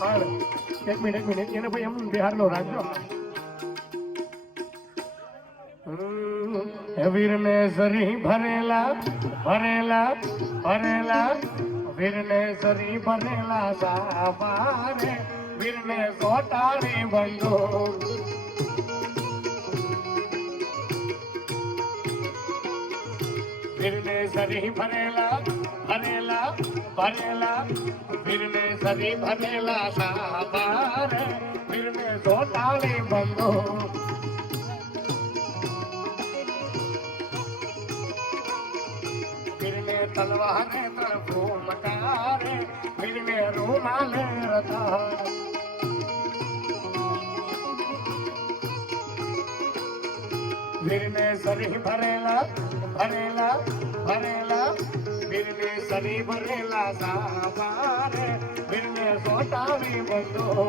હાલ એક મિનિટ એક મિનિટ એને ભાઈ એમ બિહારનો રાખજો હમ, હે વીરને સરી ભરેલા ભરેલા ભરેલા વીરને સરી ભરેલા સાવારે વીરને સોટાડી બંદૂક વીરને સરી ભરેલા भनेला भनेला फिरने सदी भनेला साबार फिर में दो ताले बंदो। फिर फिरने तलवार ने तरफ़ मकार फिर फिरने रूमाल फिर फिरने सरी भरेला भरेला भरेला बिरले सनी बरेला सांबारे बिरले सोतावी बंदो।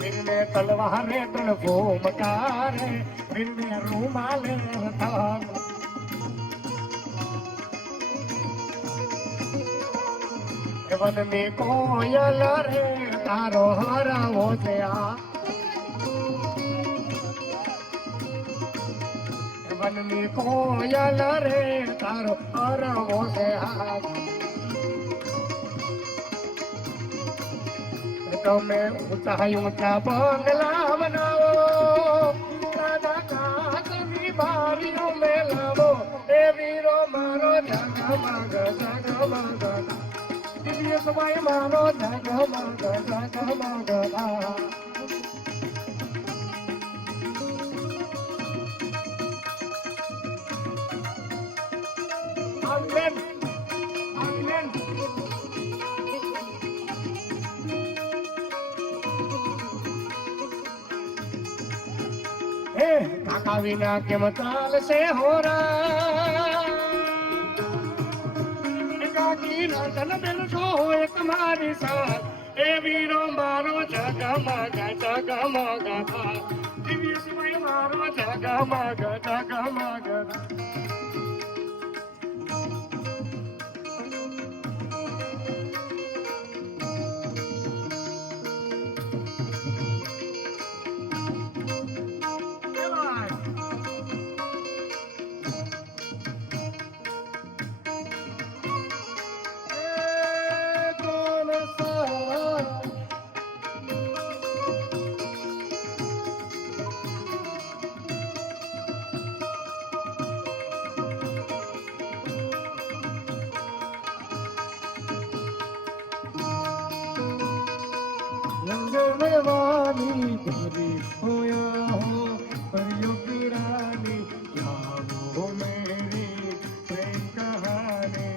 बिरले तलवारे तलवो मकारे बिरले रूमाले तार वन में कोयल रे, तारो हरा वो दया વનની કોયલ રે, તારો અરવો છે તમે ઊંચા ઊંચા બંગલા બનાવો, દાદા કાચની બારીઓ મેલાવો, એ વીરો મારો જગમગ જગમગ દિવ્ય સમય મારો જગમગ જગમગ Aklen. Eh, काका बिना के मताल से हो रहा। की रंगन बिल जो हो एक मारी साथ ए वीरो मारो जगमगा जगमगा था। दिव्य मारो जगमगा जगमगा था। वाली तेरी होया हो परियों की रानी क्या वो मेरी प्रेम कहानी।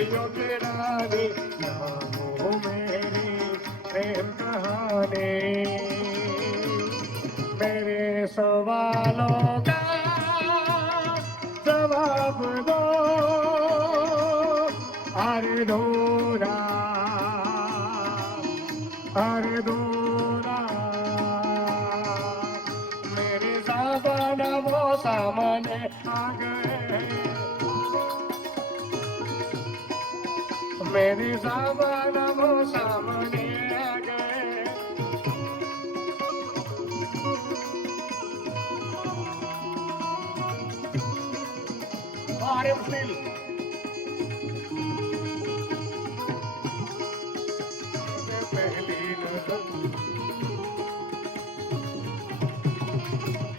परियों के या हो मेरी प्रेम कहानी। मेरे सवालों का जवाब दो अरे दोना अरे दोना मेरे सावन वो सामने आ गए मेरे सावन सामने आ गए। अरे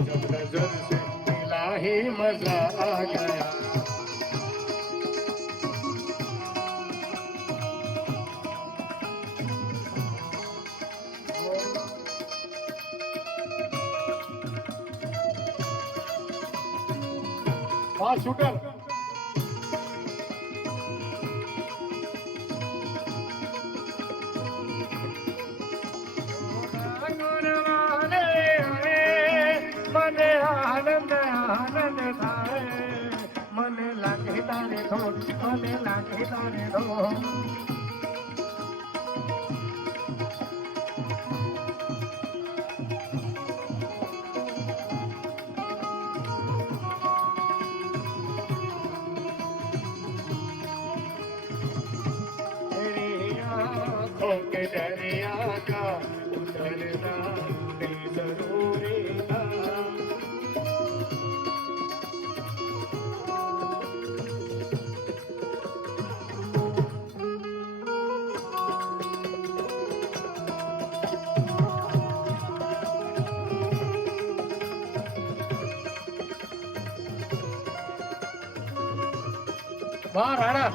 जब नज़र से मिला ही मज़ा आ गया। હા શૂટર મને આનંદ આનંદ થાય. મને લાગે તારે ધોમ મને લાગે તારે ધોમ 말하라.